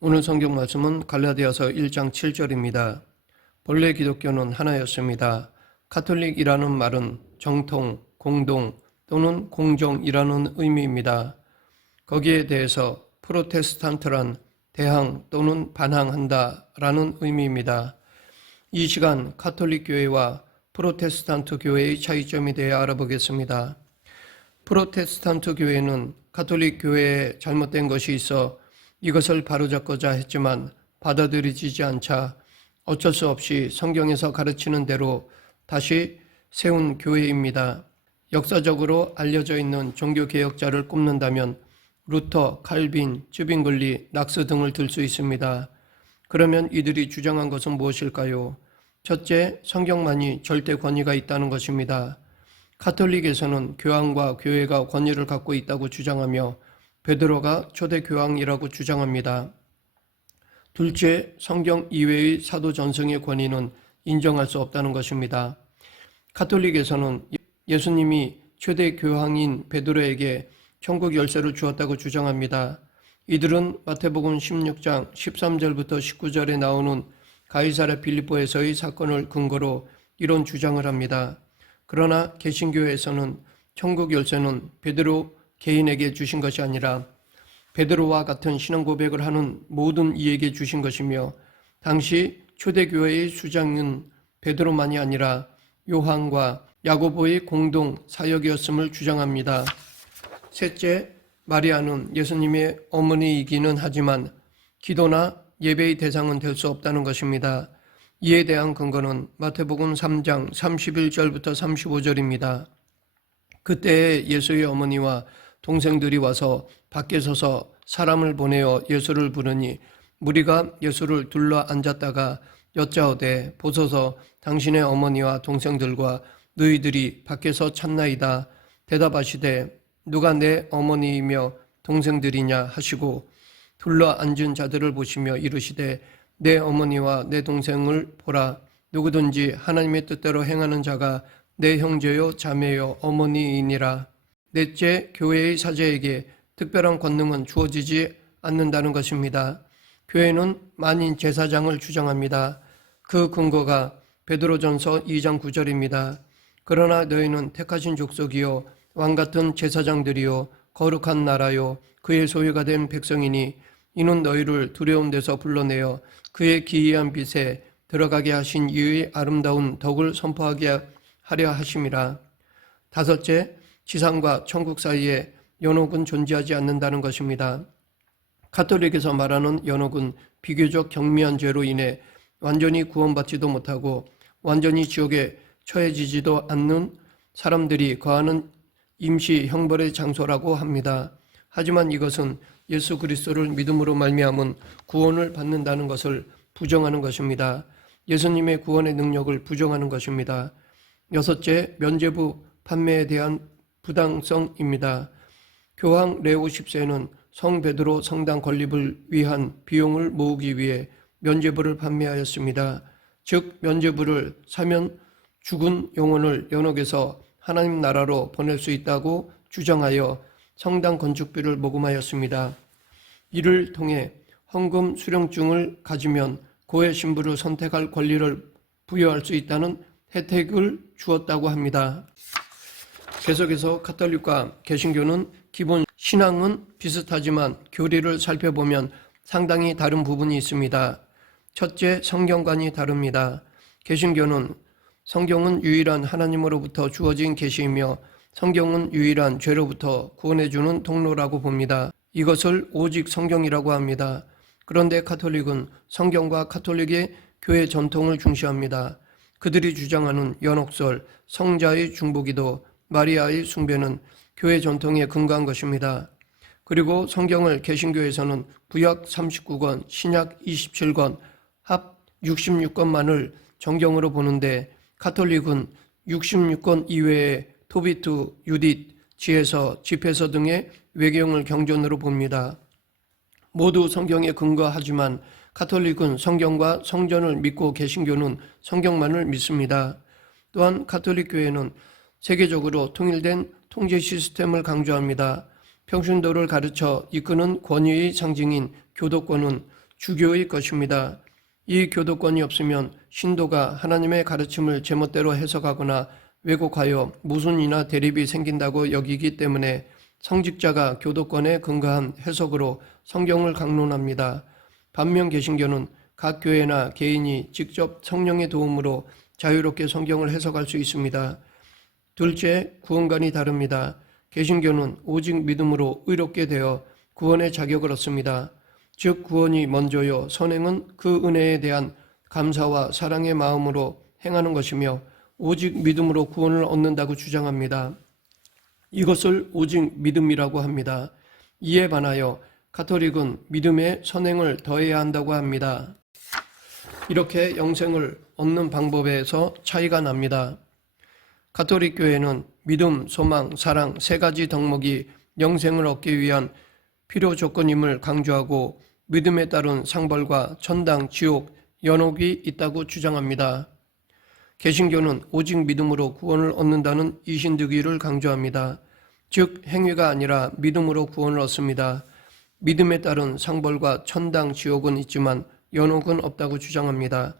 오늘 성경 말씀은 갈라디아서 1장 7절입니다. 본래 기독교는 하나였습니다. 카톨릭이라는 말은 정통, 공동 또는 공정이라는 의미입니다. 거기에 대해서 프로테스탄트란 대항 또는 반항한다 라는 의미입니다. 이 시간 카톨릭 교회와 프로테스탄트 교회의 차이점에 대해 알아보겠습니다. 프로테스탄트 교회는 가톨릭 교회에 잘못된 것이 있어 이것을 바로잡고자 했지만 받아들여지지 않자 어쩔 수 없이 성경에서 가르치는 대로 다시 세운 교회입니다. 역사적으로 알려져 있는 종교개혁자를 꼽는다면 루터, 칼빈, 쯔빙글리, 낙스 등을 들 수 있습니다. 그러면 이들이 주장한 것은 무엇일까요? 첫째, 성경만이 절대 권위가 있다는 것입니다. 가톨릭에서는 교황과 교회가 권위를 갖고 있다고 주장하며 베드로가 초대 교황이라고 주장합니다. 둘째, 성경 이외의 사도 전승의 권위는 인정할 수 없다는 것입니다. 가톨릭에서는 예수님이 초대 교황인 베드로에게 천국 열쇠를 주었다고 주장합니다. 이들은 마태복음 16장 13절부터 19절에 나오는 가이사랴 빌립보에서의 사건을 근거로 이런 주장을 합니다. 그러나 개신교에서는 천국 열쇠는 베드로 개인에게 주신 것이 아니라 베드로와 같은 신앙 고백을 하는 모든 이에게 주신 것이며 당시 초대교회의 수장은 베드로만이 아니라 요한과 야고보의 공동 사역이었음을 주장합니다. 셋째, 마리아는 예수님의 어머니이기는 하지만 기도나 예배의 대상은 될 수 없다는 것입니다. 이에 대한 근거는 마태복음 3장 31절부터 35절입니다. 그때 예수의 어머니와 동생들이 와서 밖에 서서 사람을 보내어 예수를 부르니 무리가 예수를 둘러 앉았다가 여짜오되 보소서 당신의 어머니와 동생들과 너희들이 밖에서 찾나이다. 대답하시되 누가 내 어머니이며 동생들이냐 하시고 둘러 앉은 자들을 보시며 이르시되 내 어머니와 내 동생을 보라. 누구든지 하나님의 뜻대로 행하는 자가 내 형제요 자매요 어머니이니라. 넷째, 교회의 사제에게 특별한 권능은 주어지지 않는다는 것입니다. 교회는 만인 제사장을 주장합니다. 그 근거가 베드로전서 2장 9절입니다. 그러나 너희는 택하신 족속이요 왕같은 제사장들이요 거룩한 나라요 그의 소유가 된 백성이니 이는 너희를 두려운 데서 불러내어 그의 기이한 빛에 들어가게 하신 이의 아름다운 덕을 선포하게 하려 하심이라. 다섯째, 지상과 천국 사이에 연옥은 존재하지 않는다는 것입니다. 가톨릭에서 말하는 연옥은 비교적 경미한 죄로 인해 완전히 구원받지도 못하고 완전히 지옥에 처해지지도 않는 사람들이 거하는 임시 형벌의 장소라고 합니다. 하지만 이것은 예수 그리스도를 믿음으로 말미암은 구원을 받는다는 것을 부정하는 것입니다. 예수님의 구원의 능력을 부정하는 것입니다. 여섯째, 면죄부 판매에 대한 부당성입니다. 교황 레오 10세는 성 베드로 성당 건립을 위한 비용을 모으기 위해 면죄부를 판매하였습니다. 즉 면죄부를 사면 죽은 영혼을 연옥에서 하나님 나라로 보낼 수 있다고 주장하여 성당 건축비를 모금하였습니다. 이를 통해 헌금 수령증을 가지면 고해 신부를 선택할 권리를 부여할 수 있다는 혜택을 주었다고 합니다. 계속해서 가톨릭과 개신교는 기본 신앙은 비슷하지만 교리를 살펴보면 상당히 다른 부분이 있습니다. 첫째, 성경관이 다릅니다. 개신교는 성경은 유일한 하나님으로부터 주어진 계시이며 성경은 유일한 죄로부터 구원해주는 통로라고 봅니다. 이것을 오직 성경이라고 합니다. 그런데 가톨릭은 성경과 가톨릭의 교회 전통을 중시합니다. 그들이 주장하는 연옥설, 성자의 중보기도, 마리아의 숭배는 교회 전통에 근거한 것입니다. 그리고 성경을 개신교에서는 구약 39권, 신약 27권, 합 66권만을 정경으로 보는데 가톨릭은 66권 이외에 토비트, 유딧, 지혜서, 집회서 등의 외경을 경전으로 봅니다. 모두 성경에 근거하지만 가톨릭은 성경과 성전을 믿고 개신교는 성경만을 믿습니다. 또한 가톨릭 교회는 세계적으로 통일된 통제 시스템을 강조합니다. 평신도를 가르쳐 이끄는 권위의 상징인 교도권은 주교의 것입니다. 이 교도권이 없으면 신도가 하나님의 가르침을 제멋대로 해석하거나 왜곡하여 모순이나 대립이 생긴다고 여기기 때문에 성직자가 교도권에 근거한 해석으로 성경을 강론합니다. 반면 개신교는 각 교회나 개인이 직접 성령의 도움으로 자유롭게 성경을 해석할 수 있습니다. 둘째, 구원관이 다릅니다. 개신교는 오직 믿음으로 의롭게 되어 구원의 자격을 얻습니다. 즉 구원이 먼저요, 선행은 그 은혜에 대한 감사와 사랑의 마음으로 행하는 것이며 오직 믿음으로 구원을 얻는다고 주장합니다. 이것을 오직 믿음이라고 합니다. 이에 반하여 가톨릭은 믿음에 선행을 더해야 한다고 합니다. 이렇게 영생을 얻는 방법에서 차이가 납니다. 가톨릭 교회는 믿음, 소망, 사랑 세 가지 덕목이 영생을 얻기 위한 필요 조건임을 강조하고 믿음에 따른 상벌과 천당, 지옥, 연옥이 있다고 주장합니다. 개신교는 오직 믿음으로 구원을 얻는다는 이신득위를 강조합니다. 즉 행위가 아니라 믿음으로 구원을 얻습니다. 믿음에 따른 상벌과 천당, 지옥은 있지만 연옥은 없다고 주장합니다.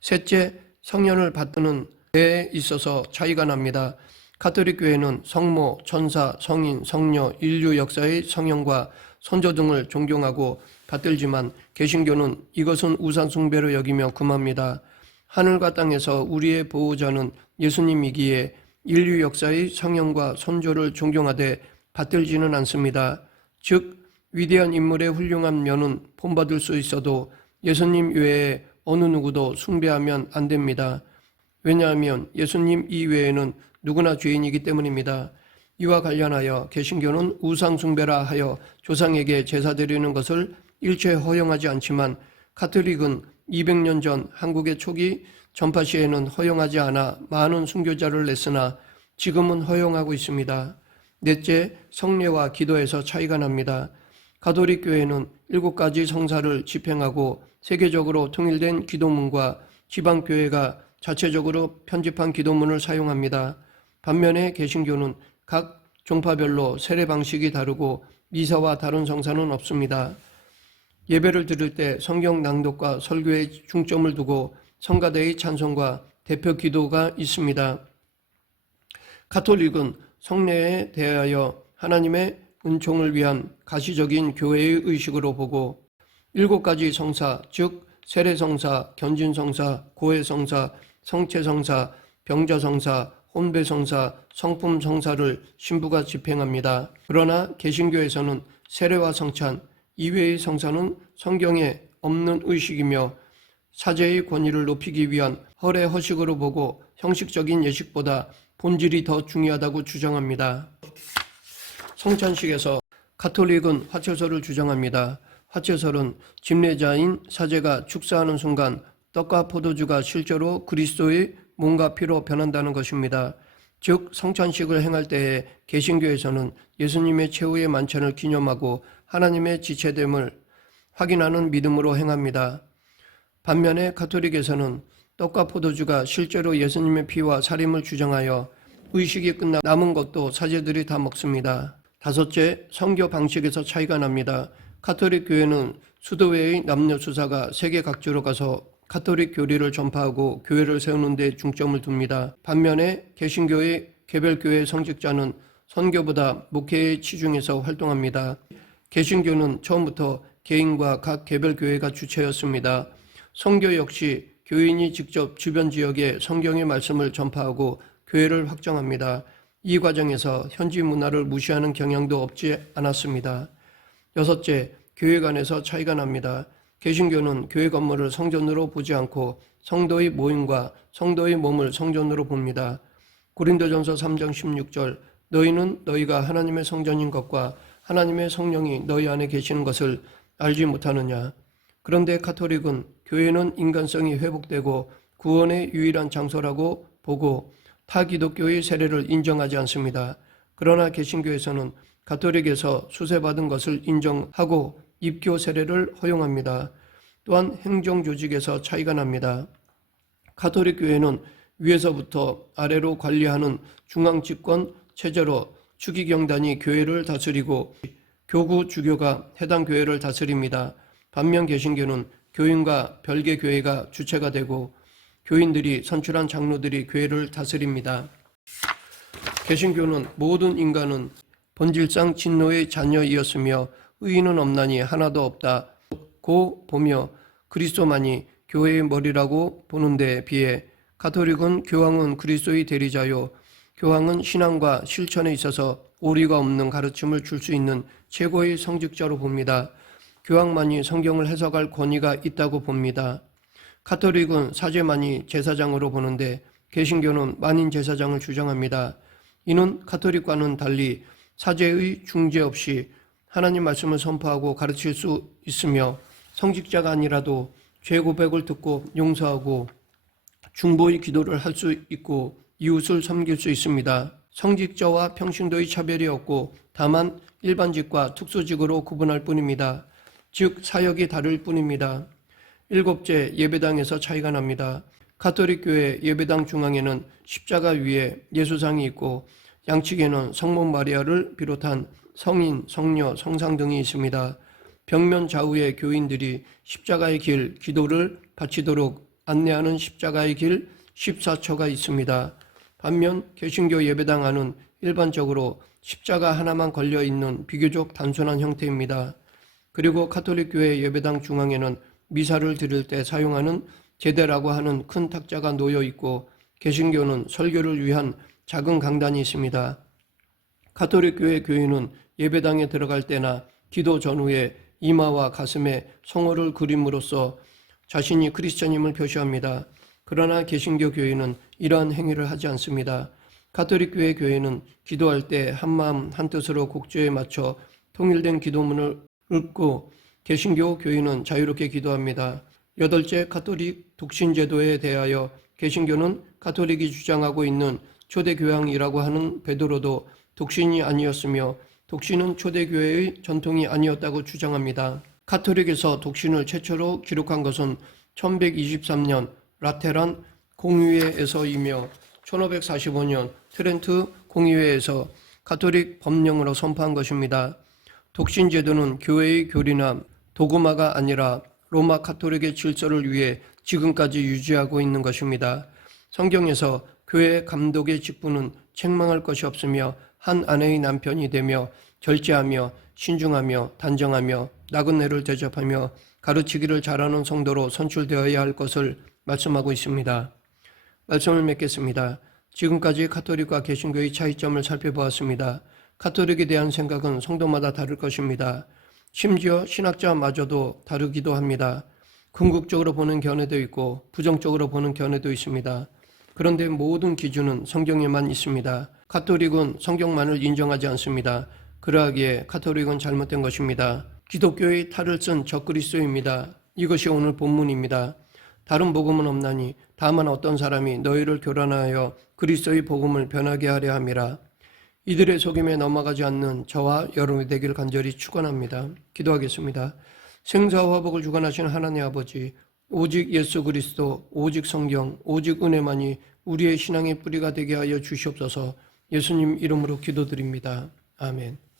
셋째, 성년을 받드는 데에 있어서 차이가 납니다. 가톨릭 교회는 성모, 천사, 성인, 성녀, 인류 역사의 성형과 선조 등을 존경하고 받들지만 개신교는 이것은 우상 숭배로 여기며 금합니다. 하늘과 땅에서 우리의 보호자는 예수님이기에 인류 역사의 성형과 선조를 존경하되 받들지는 않습니다. 즉 위대한 인물의 훌륭한 면은 본받을 수 있어도 예수님 외에 어느 누구도 숭배하면 안 됩니다. 왜냐하면 예수님 이외에는 누구나 죄인이기 때문입니다. 이와 관련하여 개신교는 우상 숭배라 하여 조상에게 제사 드리는 것을 일체 허용하지 않지만 가톨릭은 200년 전 한국의 초기 전파 시에는 허용하지 않아 많은 순교자를 냈으나 지금은 허용하고 있습니다. 넷째, 성례와 기도에서 차이가 납니다. 가톨릭 교회는 7가지 성사를 집행하고 세계적으로 통일된 기도문과 지방교회가 자체적으로 편집한 기도문을 사용합니다. 반면에 개신교는 각 종파별로 세례 방식이 다르고 미사와 다른 성사는 없습니다. 예배를 드릴 때 성경 낭독과 설교에 중점을 두고 성가대의 찬송과 대표 기도가 있습니다. 가톨릭은 성례에 대하여 하나님의 은총을 위한 가시적인 교회의 의식으로 보고 7가지 성사, 즉 세례성사, 견진성사, 고해성사, 성체성사, 병자성사, 혼배성사, 성품성사를 신부가 집행합니다. 그러나 개신교에서는 세례와 성찬 이외의 성사는 성경에 없는 의식이며 사제의 권위를 높이기 위한 허례 허식으로 보고 형식적인 예식보다 본질이 더 중요하다고 주장합니다. 성찬식에서 가톨릭은 화채설을 주장합니다. 화채설은 집례자인 사제가 축사하는 순간 떡과 포도주가 실제로 그리스도의 몸과 피로 변한다는 것입니다. 즉 성찬식을 행할 때에 개신교에서는 예수님의 최후의 만찬을 기념하고 하나님의 지체됨을 확인하는 믿음으로 행합니다. 반면에 가톨릭에서는 떡과 포도주가 실제로 예수님의 피와 살임을 주장하여 의식이 끝나 남은 것도 사제들이 다 먹습니다. 다섯째, 성교 방식에서 차이가 납니다. 가톨릭 교회는 수도회의 남녀 수사가 세계 각지로 가서 가톨릭 교리를 전파하고 교회를 세우는 데 중점을 둡니다. 반면에 개신교의 개별교회 성직자는 선교보다 목회에 치중해서 활동합니다. 개신교는 처음부터 개인과 각 개별교회가 주체였습니다. 선교 역시 교인이 직접 주변 지역에 성경의 말씀을 전파하고 교회를 확장합니다. 이 과정에서 현지 문화를 무시하는 경향도 없지 않았습니다. 여섯째, 교회 간에서 차이가 납니다. 개신교는 교회 건물을 성전으로 보지 않고 성도의 모임과 성도의 몸을 성전으로 봅니다. 고린도전서 3장 16절 너희는 너희가 하나님의 성전인 것과 하나님의 성령이 너희 안에 계시는 것을 알지 못하느냐. 그런데 가톨릭은 교회는 인간성이 회복되고 구원의 유일한 장소라고 보고 타 기독교의 세례를 인정하지 않습니다. 그러나 개신교에서는 가톨릭에서 수세받은 것을 인정하고 입교 세례를 허용합니다. 또한 행정조직에서 차이가 납니다. 가톨릭 교회는 위에서부터 아래로 관리하는 중앙집권 체제로 추기경단이 교회를 다스리고 교구 주교가 해당 교회를 다스립니다. 반면 개신교는 교인과 별개 교회가 주체가 되고 교인들이 선출한 장로들이 교회를 다스립니다. 개신교는 모든 인간은 본질상 진노의 자녀이었으며 의인은 없나니 하나도 없다고 보며 그리스도만이 교회의 머리라고 보는 데 비해 가톨릭은 교황은 그리스도의 대리자요 교황은 신앙과 실천에 있어서 오리가 없는 가르침을 줄 수 있는 최고의 성직자로 봅니다. 교황만이 성경을 해석할 권위가 있다고 봅니다. 가톨릭은 사제만이 제사장으로 보는데 개신교는 만인 제사장을 주장합니다. 이는 가톨릭과는 달리 사제의 중재 없이 하나님 말씀을 선포하고 가르칠 수 있으며 성직자가 아니라도 죄 고백을 듣고 용서하고 중보의 기도를 할 수 있고 이웃을 섬길 수 있습니다. 성직자와 평신도의 차별이 없고 다만 일반직과 특수직으로 구분할 뿐입니다. 즉 사역이 다를 뿐입니다. 일곱째, 예배당에서 차이가 납니다. 가톨릭 교회 예배당 중앙에는 십자가 위에 예수상이 있고 양측에는 성모 마리아를 비롯한 성인, 성녀, 성상 등이 있습니다. 벽면 좌우에 교인들이 십자가의 길, 기도를 바치도록 안내하는 십자가의 길 14처가 있습니다. 반면 개신교 예배당 안은 일반적으로 십자가 하나만 걸려있는 비교적 단순한 형태입니다. 그리고 가톨릭 교회 예배당 중앙에는 미사를 드릴 때 사용하는 제대라고 하는 큰 탁자가 놓여 있고 개신교는 설교를 위한 작은 강단이 있습니다. 가톨릭 교회 교인은 예배당에 들어갈 때나 기도 전후에 이마와 가슴에 성호를 그림으로써 자신이 크리스천임을 표시합니다. 그러나 개신교 교인은 이러한 행위를 하지 않습니다. 가톨릭 교회 교인은 기도할 때 한마음 한뜻으로 곡조에 맞춰 통일된 기도문을 읽고 개신교 교인은 자유롭게 기도합니다. 여덟째, 가톨릭 독신제도에 대하여 개신교는 가톨릭이 주장하고 있는 초대교황이라고 하는 베드로도 독신이 아니었으며 독신은 초대교회의 전통이 아니었다고 주장합니다. 가톨릭에서 독신을 최초로 기록한 것은 1123년 라테란 공의회에서이며 1545년 트렌트 공의회에서 가톨릭 법령으로 선포한 것입니다. 독신 제도는 교회의 교리나 도구마가 아니라 로마 가톨릭의 질서를 위해 지금까지 유지하고 있는 것입니다. 성경에서 교회 감독의 직분은 책망할 것이 없으며 한 아내의 남편이 되며 절제하며 신중하며 단정하며 나그네를 대접하며 가르치기를 잘하는 성도로 선출되어야 할 것을 말씀하고 있습니다. 말씀을 맺겠습니다. 지금까지 가톨릭과 개신교의 차이점을 살펴보았습니다. 가톨릭에 대한 생각은 성도마다 다를 것입니다. 심지어 신학자마저도 다르기도 합니다. 궁극적으로 보는 견해도 있고 부정적으로 보는 견해도 있습니다. 그런데 모든 기준은 성경에만 있습니다. 가톨릭은 성경만을 인정하지 않습니다. 그러하기에 가톨릭은 잘못된 것입니다. 기독교의 탈을 쓴 적그리스도입니다. 이것이 오늘 본문입니다. 다른 복음은 없나니 다만 어떤 사람이 너희를 교란하여 그리스도의 복음을 변하게 하려 함이라. 이들의 속임에 넘어가지 않는 저와 여러분이 되기를 간절히 축원합니다. 기도하겠습니다. 생사와 화복을 주관하신 하나님 아버지, 오직 예수 그리스도, 오직 성경, 오직 은혜만이 우리의 신앙의 뿌리가 되게 하여 주시옵소서. 예수님 이름으로 기도드립니다. 아멘.